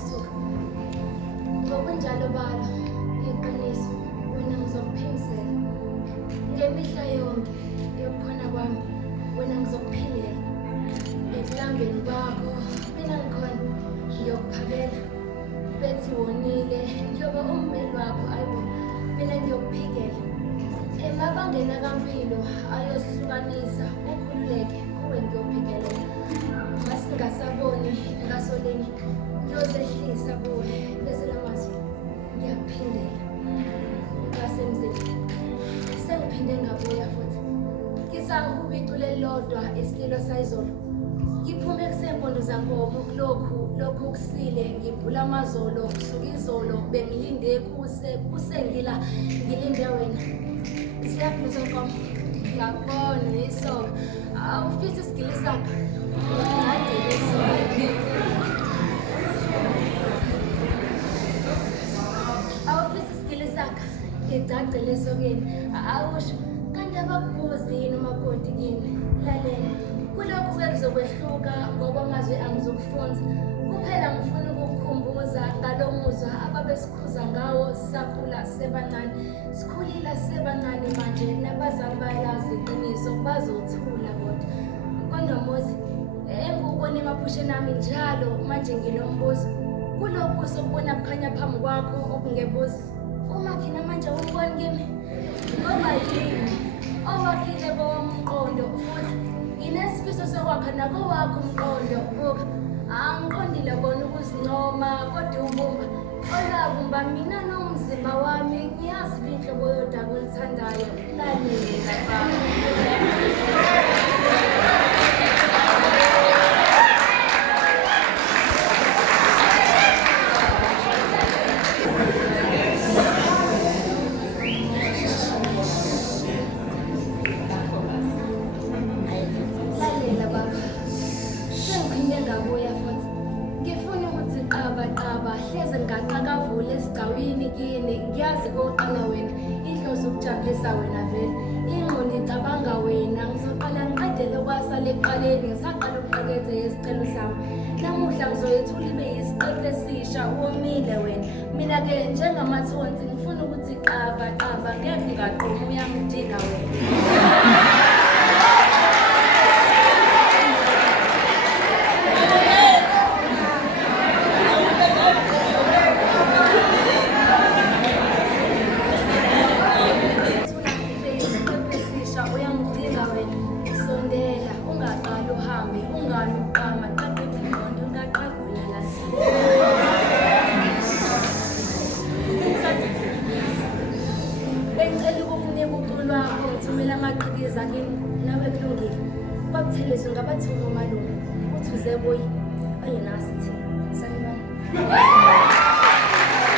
ukusuka. Ngokunjalo balo iqiniso wena ngizokuphimisela ngemihla yonke yokukhona kwami, wena ngizokuphilela ekulambeni kwakho. Mina ngikhona ngiyokuphakela, bethi wonile ngiyoba ummeli wakho. Ayibo, mina ngiyokuphikela emabangeni akampilo ayosihlukanisa, ukhululeke kuwe ngiyophikelela. Masingasaboni ngasolinye ngiyozehlisa kuwe bese lamazwi ngiyakuphindela. Ngasemzini sengiphinde ngabuya futhi ngisakuba icule elilodwa esililo sayizolo. Ngiphume kusempondo zankomo lokhu kusile, ngibhula amazolo kusuka izolo bengilinde kusengila ngilinde wena. Siyaphuza nkomo, ngiyakubona yisoka awufisi isigili sakho. Awufisi isigili sakho ngicacele esokeni. Awusho kanti abakubuzi yini umakoti kini? Lalela, kulokhu-ke kuzokwehluka ngoba amazwi angizokufunza kuphela. Ngifuna ukukukhumbuza ngalo muzwa ababesikhuza ngawo sisakhula sisebancane. Sikhulile sisebancane manje nabazali bayalazi iqiniso bazothula. Kodwa Muzi, engikubona emaphusheni ami njalo manje nginombuzo. Kulobuso kubona bukhanya phambi kwakho okungebuzi, uma khina manje awuboni kimi? Ngoba yini owakhile kowamqondo futhi nginesifiso sokwakha nakowakho umqondo. Buka, angiqondile kona ukuzincoma kodwa ubumba olabumba mina nomzimba wami. Ngiyazi inhlobo yodaba olithandayo. Lalela baba. Ngiyazi koqala wena inhloso ukujaphisa wena vele ingqondo icabanga wena. Ngizoqala ngiqedele kwasale ekuqaleni, ngisaqala ukuqekethe isicelo sami. Namuhla ngizoyethula ibe yisiqephu esisha. Womile wena, mina-ke njengamathonsi ngifuna ukuthi qaba ngeke ngaqoma, uyangidina wena. Bengicela ukukunika uculo lwakho ngithumela amaqhikiza kini nawe kulungile. Kwabuthelezwe ngabathunga umalume uthi uze boyi oyena asithi sanibani.